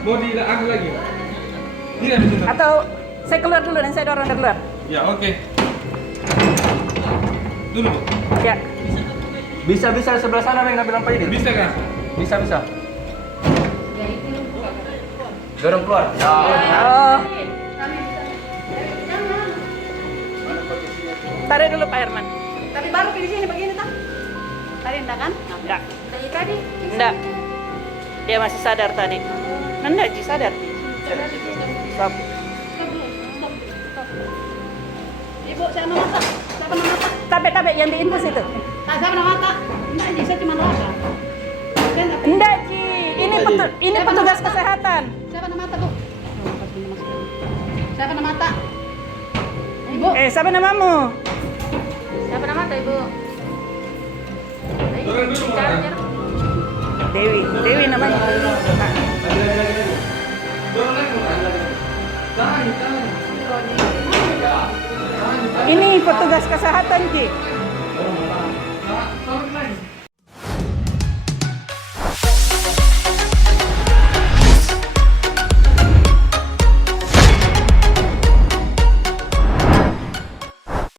Mau diangkat lagi? Tidak bisa. Atau saya keluar dulu dan saya dorong dari luar. Ya, oke. Dulu. Ya. Bisa sebelah sana yang bilang Pak Idil. Bisa kan? Bisa. Dorong keluar. Ya. Oh. Tarik dulu Pak Herman. Tapi baru di sini begini tak? Tadi enggak kan? Enggak. Dari tadi? Enggak. Dia masih sadar tadi. Enggak, Ji sadar. Stop. Ibu, saya mau masak. Siapa mau masak? Tabe yang diinfus itu. Siapa mau masak? Enggak, Ji, saya cuma masak. Enggak, Ji. Ini petugas kesehatan. Siapa nama mata, Bu? Siapa nama mata? Ibu. Siapa namamu? Siapa nama mata, Ibu? Dorong dulu, Pak. Dewi namanya. Dorong lagi, Pak. Tahan. Ini petugas kesehatan, Ji.